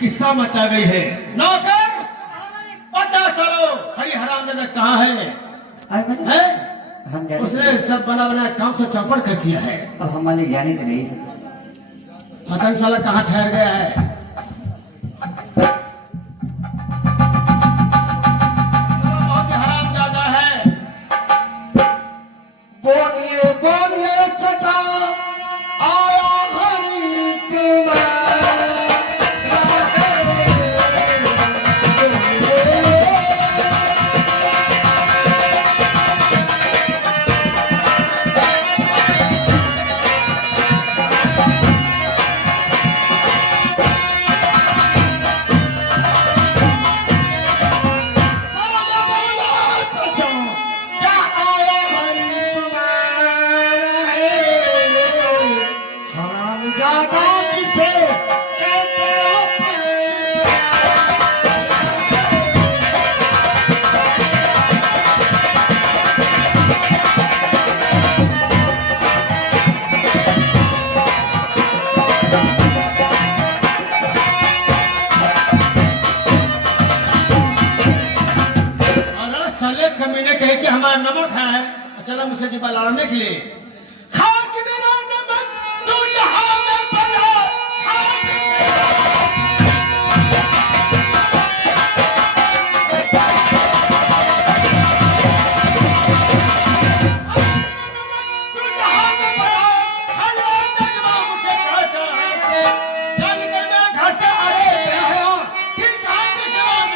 किस्सा मचा गई है। नौकर पता चलो हरी हरामजादा कहाँ है? उसने सब बना बना काम से चौपट कर दिया है। अब हमारे जाने के नहीं पता नहीं साला कहाँ ठहर गया है। बहुत ही हरामजादा है। बोलिए बोलिए चचा आया गरीब में हमारा नमक है, चला मुझसे डिब्बा लड़ने के लिए। खाक मेरा नमक तू यहाँ में पड़ा, खाक तू यहाँ में पड़ा, हर रोज जगवा मुझे कहता है, जान कर मैं घर से अरे आया, ठीक हाथ में जवाब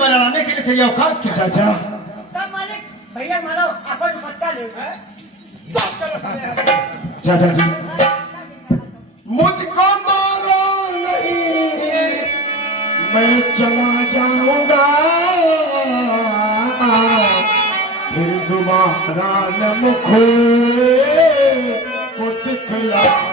बनाने के लिए तेरी औकात क्या? चाचा तब मालिक भैया मानो अपन पट्टा ले चाचा जी मुझको मारो नहीं मैं चला जाऊंगा फिर दोबारा न मुखोए को दिखलाऊंगा।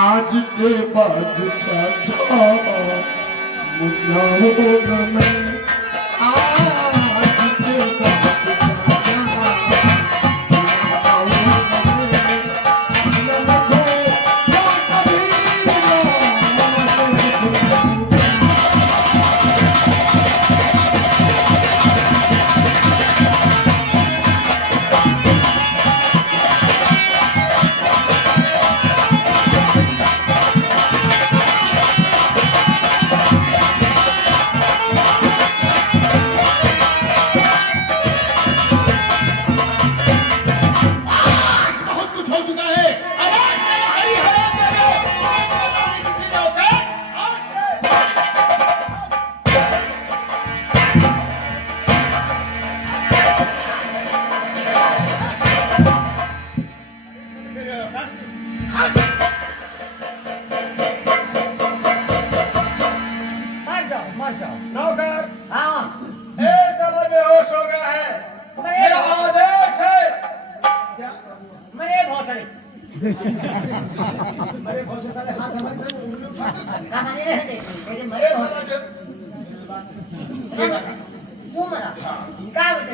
आज के बाद चाचा मुन्ना होगा मैं, आज के बाद चाचा मुन्ना होगा मैं, नमक हो या कभी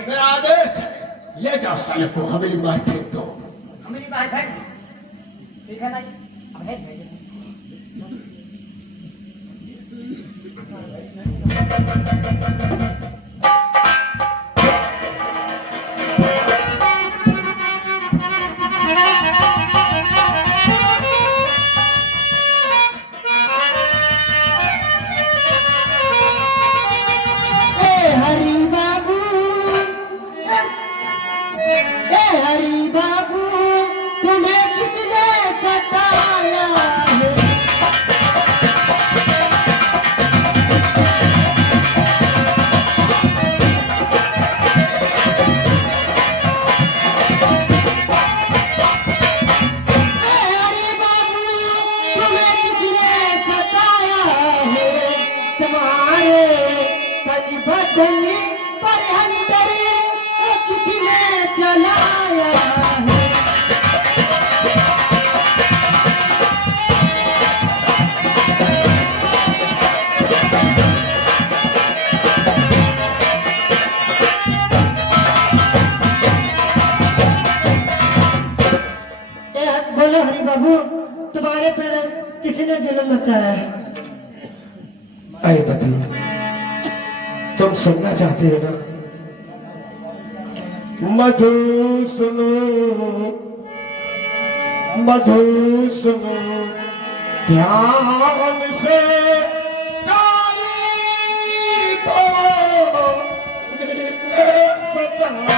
मेरा आदेश ले जाओ साले को हवेली बाहर फेंक दो। हमें बाहर फेंक ठीक है ना? अब है हरी बाबू तुम्हें किसने सताया है? गंगे पर हंटर किसी ने चलाया है। बोलो हरि बाबू, तुम्हारे पर किसी ने जुल्म मचाया है? अरे बदलू, तुम सुनना चाहते हो ना? मधु सुनो, मधु सुनो ध्यान से, प्यारी भवानी ने सताया।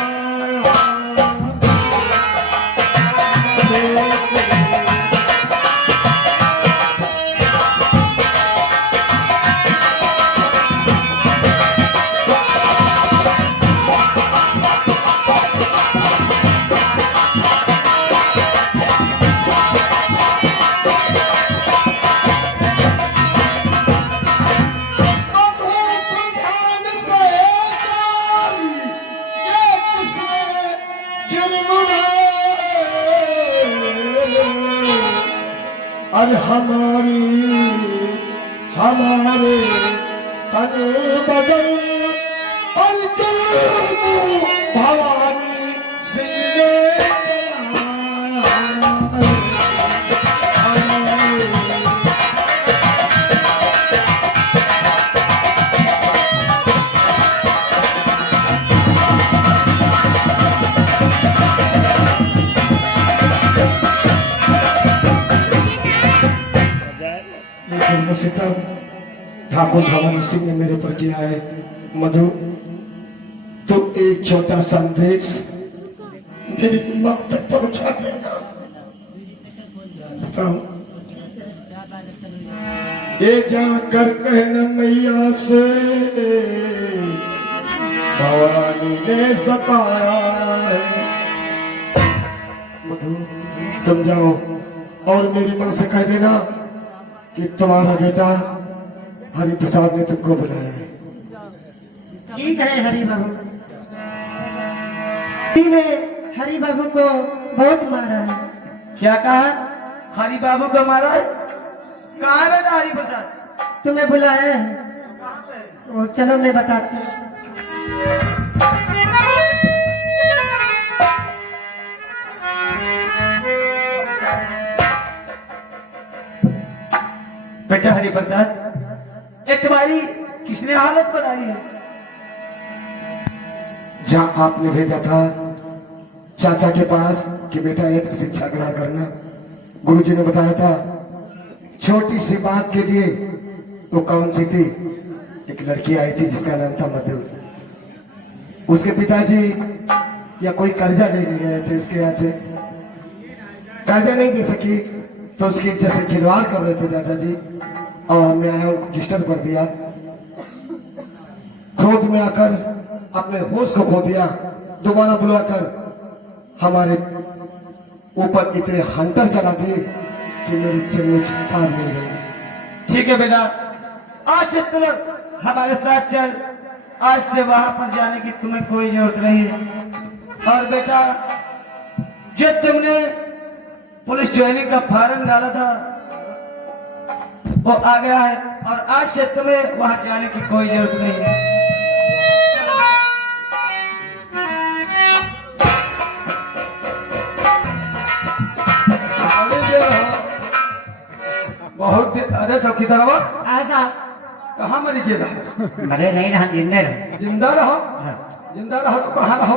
और हमारे तन बदल और जुल्म भवानी सिंह ने सितम ठाकुर भवानी सिंह ने मेरे पर किया है। मधु, तो एक छोटा संदेश मेरी माँ तक पहुंचा देना। बताओ, ये जाकर कहना मैया से भवानी ने सताया है। मधु, तुम जाओ और मेरी माँ से कह देना कि तुम्हारा बेटा हरि प्रसाद ने तुमको बुलाया है। ठीक है हरि बाबू। ने हरि बाबू को बहुत मारा है। क्या कहा? हरि बाबू को मारा है? कहाँ है बेटा हरि प्रसाद? तुम्हें बुलाया है। वो चलो मैं बताती हूँ। बेटा हरि प्रसाद, ये तुम्हारी किसने हालत बनाई है? जहाँ आपने भेजा था चाचा के पास कि बेटा एक शिक्षा ग्रहण करना, गुरुजी ने बताया था छोटी सी बात के लिए। वो कौन सी थी? एक लड़की आई थी जिसका नाम था मधु। उसके पिताजी या कोई कर्जा लेने गए थे उसके यहाँ से, कर्जा नहीं दे सकी तो उसकी इज्जत से खिलवाड़ कर रहे थे चाचा जी, और हमने आया उनको डिस्टर्ब कर दिया। क्रोध में आकर अपने होश को खो दिया। दोबारा बुलाकर हमारे ऊपर इतने हंटर चला दिए कि मेरी जन्म चिंता नहीं रही। ठीक है बेटा, आज से तुम हमारे साथ चल। आज से वहां पर जाने की तुम्हें कोई जरूरत नहीं है। और बेटा, जब तुमने पुलिस ज्वाइनिंग का फॉर्म डाला था वो आ गया है, और आज से तुम्हें वहां जाने की कोई जरूरत नहीं है। बहुत अरे चौकीदार हो, आजा। कहाँ मरी गेला? मरे नहीं रहा, जिंदा रहो। जिंदा रहो? जिंदा रहो तो कहाँ रहो?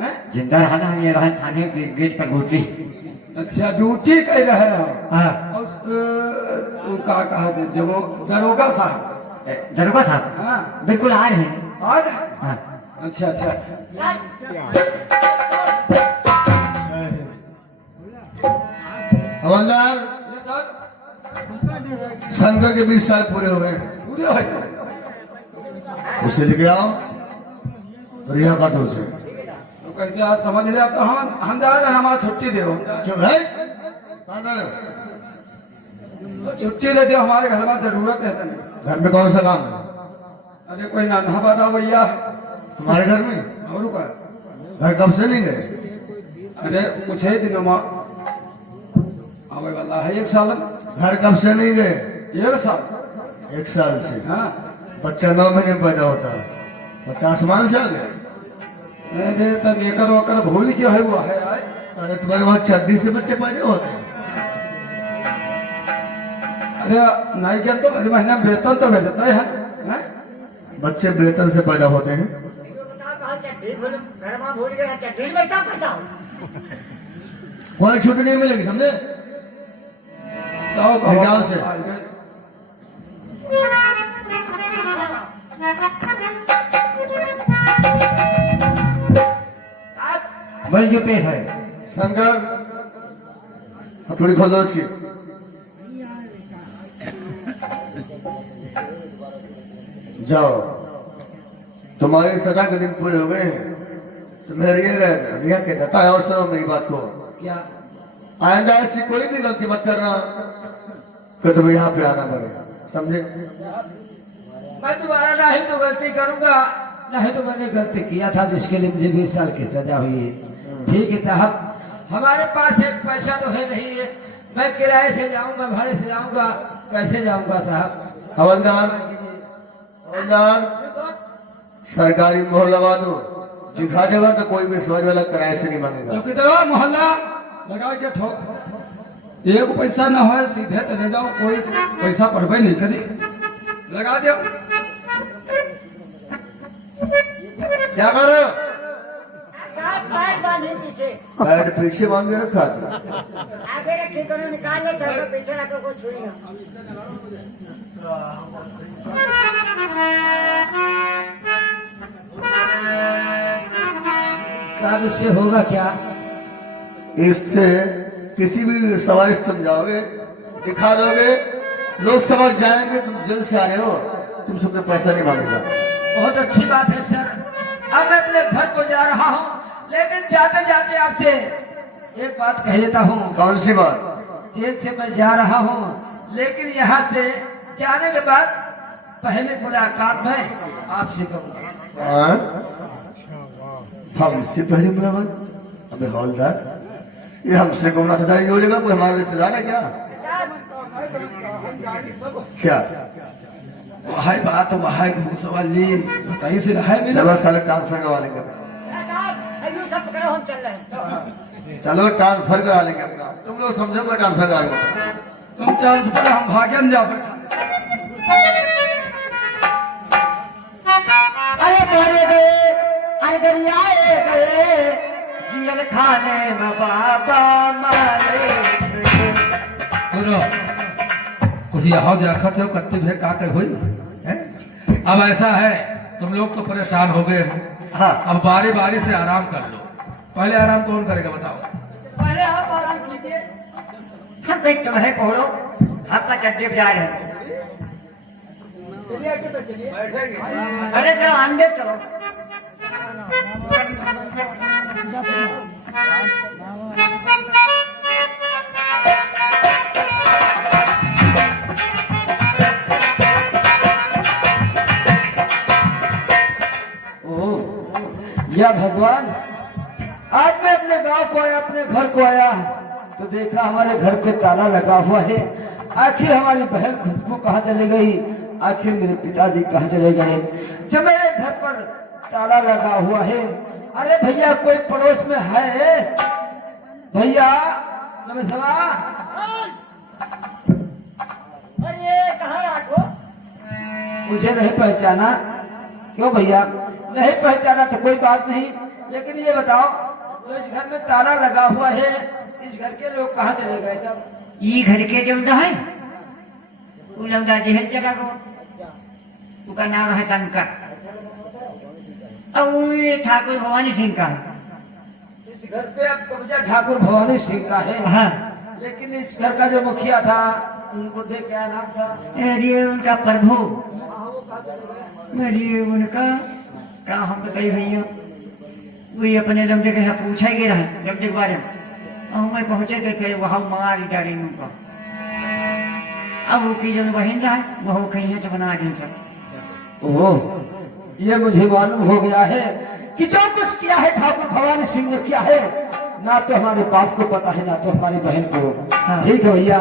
हैं? जिंदा रहना ये रहा थाने के गेट पर ड्यूटी। अच्छा, ड्यूटी कर रहे हो? हाँ। उनका कहा दरोगा साहब? दरोगा साहब? हाँ बिल्कुल आ रहे हैं। आ गए? हाँ। अच्छा अच्छा। हवलदार, शंकर के 20 साल पूरे हो गए। पूरे हो गए? उसे लेके आओ, रिहा काटो उसे। तो कैसे आज समझ ले? अब तो हम जा रहे हैं, हमारा छुट्टी दे। क्यों भाई, कहाँ जा रहे हो? छुट्टी दे दो, हमारे घर में जरूरत है। घर में कौन सा काम है? अरे कोई नन्हा बाधा भैया है हमारे घर में और का घर कब से नहीं गए? अरे कुछ ही दिनों में आवे वाला है 1 साल में। घर कब से नहीं गए? 1 साल 1 साल से। हाँ बच्चा 9 महीने में पैदा होता है, बच्चा आसमान से आ गया। अरे तो लेकर वकर भूल क्यों है हुआ है आए? अरे तुम्हारे वहाँ चड्डी से बच्चे पैदा होते हैं। अरे नहीं क्या तो हर महीना वेतन तो भेजता है हैं? बच्चे वेतन से पैदा होते हैं। कोई छुट्टी नहीं मिलेगी, समझे? तो ये गाँव से। बल जो पेश है शंकर हथौड़ी खोल दो उसकी। जाओ, तुम्हारे सदा के दिन पूरे हो गए हैं। तुम्हें रिया कहता है। और सुनो मेरी बात को, क्या? आइंदा ऐसी कोई भी गलती मत करना कि तुम्हें यहाँ पे आना पड़े, समझे? मैं दोबारा नहीं तो गलती करूंगा, नहीं तो मैंने गलती किया था जिसके लिए मुझे 20 साल की सजा हुई है। ठीक है साहब, हमारे पास एक पैसा तो है नहीं है, मैं किराए से जाऊंगा, भाड़े से जाऊंगा, कैसे जाऊंगा साहब? हवलदार, हवलदार, सरकारी मोहर लगा दो, दिखा देगा तो कोई भी समझ वाला किराए से नहीं मांगेगा। चौकीदार मोहल्ला लगा के ठोक, एक पैसा ना हो सीधे चले जाओ, कोई पैसा पड़बे नहीं करी, लगा दो। क्या कर रहे हो? पीछे पैर पीछे बांध के रखा था। आगे रखी करो, निकाल ले, पीछे रखो, कोई छुई ना। साहब इससे होगा क्या? इससे किसी भी सवारी से तुम जाओगे, दिखा दोगे, लोग समझ जाएंगे तुम जेल से आ रहे हो, तुम सबके पैसा नहीं मांगेगा। बहुत अच्छी बात है सर। अब मैं अपने घर को जा रहा हूँ, लेकिन जाते जाते आपसे एक बात कह देता हूँ। कौन सी बात? जेल से मैं जा रहा हूँ, लेकिन यहाँ से जाने के बाद पहले मुलाकात में आपसे करूँगा। हाँ? हमसे पहले मुलाकात? अबे हवलदार, ये हमसे कौन नातेदारी जोड़ेगा? कोई हमारा रिश्तेदार है क्या? क्या? वह बात वह घूस वाली बताइए से रहा है मेरा। चलो साले ट्रांसफर करवा लेंगे अपना। चलो ट्रांसफर करा लेंगे अपना, तुम लोग समझो, मैं ट्रांसफर करा लूंगा। तुम ट्रांसफर हम भागन जा बैठा। अरे मारे गए, अरे गरियाए गए, जियल खाने में बाबा मारे गए। सुनो, कुछ यहाँ देखत हो कत्ती भे का कर हुई है? अब ऐसा है, तुम लोग तो परेशान हो गए हो। हाँ। अब बारी बारी से आराम कर लो। पहले आराम कौन करेगा बताओ? पहले आप आराम कीजिए। हम देख तुम्हें पकड़ो, हम तो चड्डी बजा रहे हैं। अरे चलो अंदर चलो। या भगवान, आज मैं अपने गांव को आया, अपने घर को आया तो देखा हमारे घर पे ताला लगा हुआ है। आखिर हमारी बहन खुशबू कहाँ चली गई? आखिर मेरे पिताजी कहाँ चले गए? जब मेरे घर पर ताला लगा हुआ है, अरे भैया कोई पड़ोस में है? भैया नमस्कार। अरे कहाँ राखो? मुझे नहीं पहचाना? क्यों भैया नहीं पहचाना तो कोई बात नहीं, लेकिन ये बताओ तो इस घर में ताला लगा हुआ है, इस घर के लोग कहाँ चले गए सब? ये घर के जमदा है, वो लमदा जी है जगह को, उसका नाम है शंकर, और ये ठाकुर भवानी सिंह का है। इस घर पे अब कब्जा ठाकुर भवानी सिंह का है। हाँ, लेकिन इस घर का जो मुखिया था, उनको देख क्या नाम था? अरे उनका प्रभु, अरे उनका का हम बताइए भैया, वही अपने लमदे के यहाँ पूछा ही रहा लमदे के बारे में, और मैं पहुंचे थे वहाँ मार डाली उनको। अब वो की जो बहन रहा है वह कहीं से बना दी सब। ओह, ये मुझे मालूम हो गया है कि जो कुछ किया है ठाकुर भवानी सिंह ने किया है, ना तो हमारे बाप को पता है, ना तो हमारी बहन को। ठीक है भैया,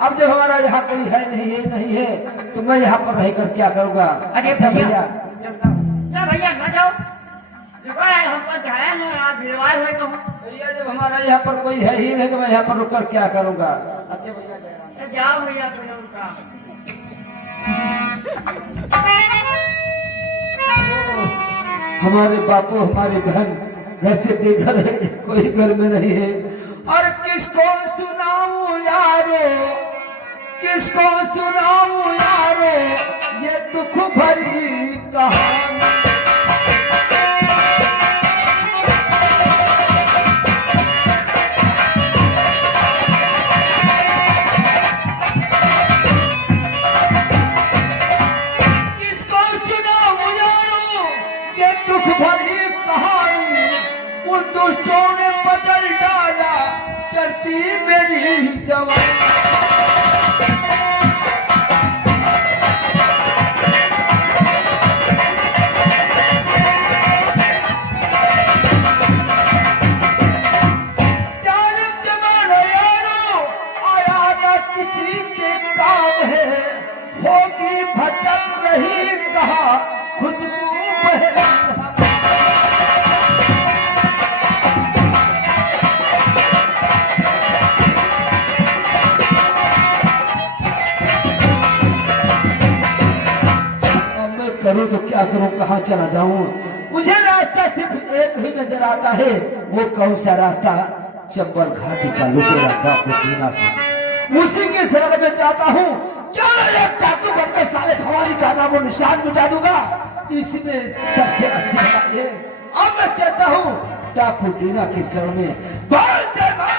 अब जब हमारा यहाँ कोई है नहीं, ये नहीं है, तो मैं यहाँ पर रहकर क्या करूँगा? अरे अच्छा भैया, भैया, ना भैया ना जाओ, देखो यार हमको चाहे ना आप भिड़वाए हुए कहूँ भैया जब हमारा यहाँ पर कोई है ही नहीं तो मैं यहाँ पर रुककर क्या करूँगा? अच्छा भैया, तो जाओ भैया कोई और काम। हमारे बापू हमारी बहन घर से बेघर है, कोई घर में नहीं है। और किसको सुनाऊं यारो, किसको सुनाऊं यारो ये दुख भरी कहानी। किसको सुनाऊं यारो ये दुख भरी कहानी, उन दुष्टों ने बदल डाला चढ़ती मेरी जवानी। जालिम जमाना यारो आया ना किसी के काम है, होगी भटक रही कहा खुशबू बह रही। अब मैं करूं तो क्या करूं, कहाँ चला जाऊं? मुझे रास्ता सिर्फ एक ही नजर आता है, वो कौन सा रास्ता? चंबल घाटी का लुटेरा डाकू दीना से, उसी के शरण में जाता हूँ। क्या मैं एक डाकू बनकर साले भवानी का नामो निशान मिटा दूंगा? इसमें सबसे अच्छी बात है अब मैं चाहता हूँ डाकू दीना की शरण में। बोल जय मां।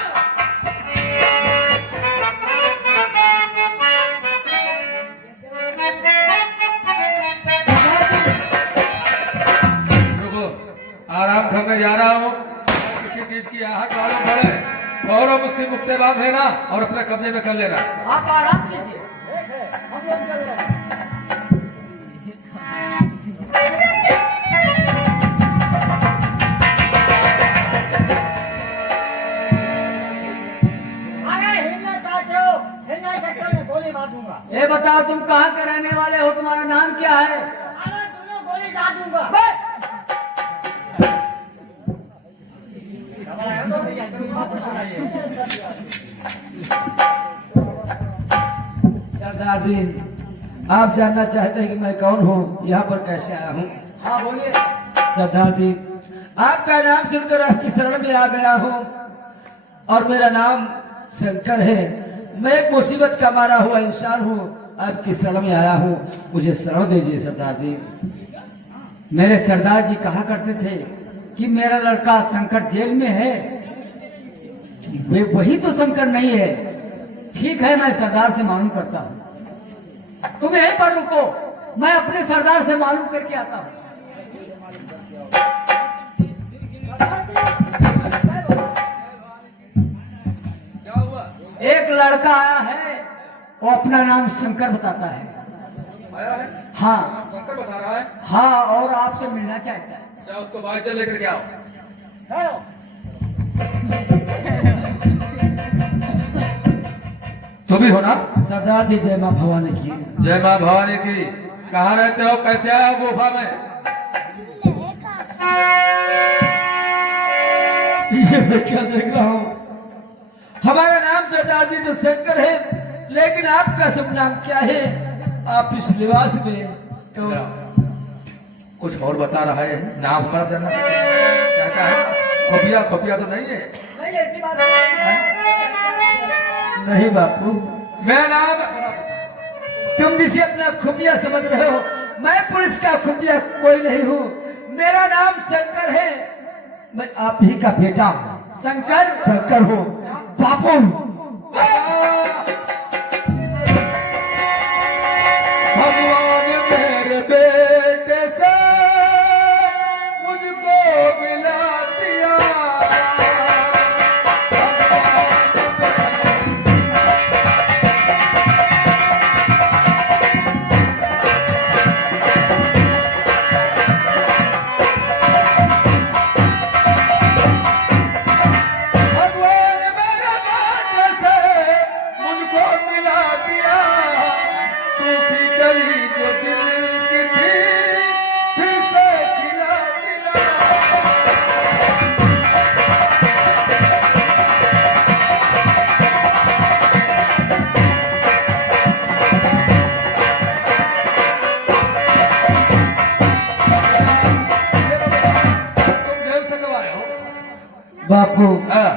रुको, आराम करने जा रहा हूँ। किसी चीज की आहट मालूम पड़े और उसकी मुख से बात है ना, और अपने कब्जे में कर लेना। आप आराम कीजिए। ये बताओ तुम कहाँ के रहने वाले हो, तुम्हारा नाम क्या है? गोली दाग दूंगा। सरदार जी, आप जानना चाहते हैं कि मैं कौन हूँ, यहाँ पर कैसे आया हूँ? हाँ बोलिए। सरदार जी, आपका नाम सुनकर आपकी शरण में आ गया हूँ और मेरा नाम शंकर है। मैं एक मुसीबत का मारा हुआ इंसान हूँ, आपकी शरण में आया हूँ, मुझे शरण दीजिए सरदार जी। मेरे सरदार जी कहा करते थे कि मेरा लड़का शंकर जेल में है। वे वही तो शंकर नहीं है। ठीक है, मैं सरदार से मालूम करता हूँ। तुम यहीं पर रुको, मैं अपने सरदार से मालूम करके आता हूँ। एक लड़का आया है, वो अपना नाम शंकर बताता है। आया है? हाँ शंकर बता रहा है। हाँ, और आपसे मिलना चाहता है। क्या उसको बाहर चल लेकर के आओ। तुम ही हो ना? सरदार जी, जय माँ भवानी की। जय माँ भवानी की। कहाँ रहते हो, कैसे आए हो गुफा में? ये मैं क्या देख रहा हूँ? हमारा नाम सरदार जी तो शंकर है, लेकिन आपका शुभ नाम क्या है? आप इस लिबास में कुछ और बता रहा है, नाम हमारा जानना क्या है? खुफिया खुफिया तो नहीं है? नहीं, ऐसी बात नहीं। नहीं बापू, मैं नाम तुम जिसे अपना खुफिया समझ रहे हो, मैं पुलिस का खुफिया कोई नहीं हूँ। मेरा नाम शंकर है, मैं आप ही का बेटा हूँ। शंकर शंकर हूँ बापू। भगवान मेरे बेटे से मुझको मिला दिया। बापू हाँ,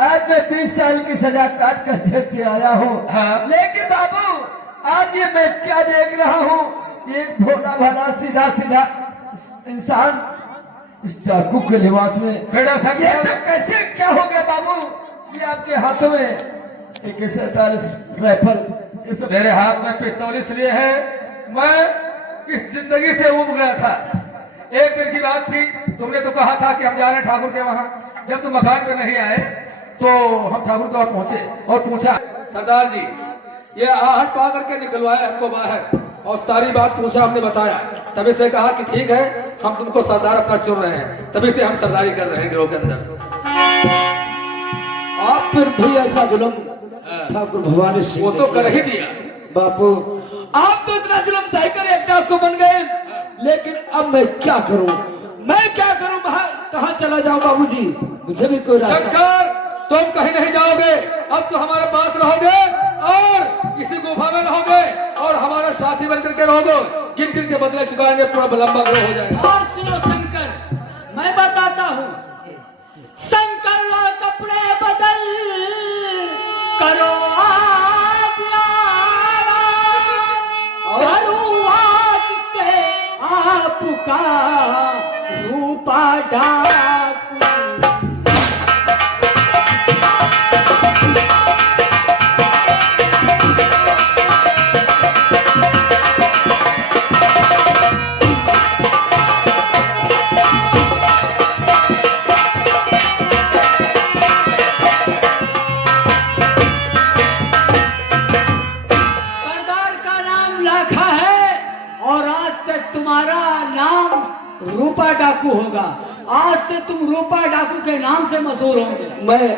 आज मैं 20 साल की सजा काट कर जेल से आया हूँ। हाँ। लेकिन बाबू आज ये मैं क्या देख रहा हूँ, एक भोला भाला सीधा सीधा इंसान इस डाकू के लिबास में। फिर ऐसा ये क्या सब कैसे क्या हो गया बाबू? ये आपके हाथों में एक 47 राइफल, ये सब मेरे हाथ में पिस्तौल इसलिए है, मैं इस जिंदगी से उब गया था। एक दिन की बात थी, तुमने तो कहा था कि हम जा रहे हैं ठाकुर के वहां। जब तुम मकान पे नहीं आए तो हम ठाकुर के वहां पहुंचे और पूछा, सरदार जी ये आहट पा करके निकलवाया हमको बाहर और सारी बात पूछा, हमने बताया। तभी से कहा कि ठीक है, हम तुमको सरदार अपना चुन रहे हैं, तभी से हम सरदारी कर रहे हैं गिरोह के अंदर। आप फिर भी ऐसा जुल्म ठाकुर भवानी सिंह वो तो कर ही दिया। बापू आप तो इतना जुल्म सही कर एक डाकू बन गए, लेकिन अब मैं क्या करूं, मैं क्या करूं, कहां चला जाऊं बाबूजी? मुझे भी कोई रास्ता। शंकर तुम कहीं नहीं जाओगे, अब तो हमारे पास रहोगे और इसी गुफा में रहोगे और हमारा साथी बनकर के रहोगे। गिन गिन के बदले चुकाएंगे, पूरा लंबा ग्रोह हो जाएगा। और सुनो शंकर, मैं बताता हूँ। शंकर ला कपड़े बदल करो धरुआज से आपका रूपा डाकू। तुम्हारा नाम रूपा डाकू होगा। आज से तुम रूपा डाकू के नाम से मशहूर होंगे। मैं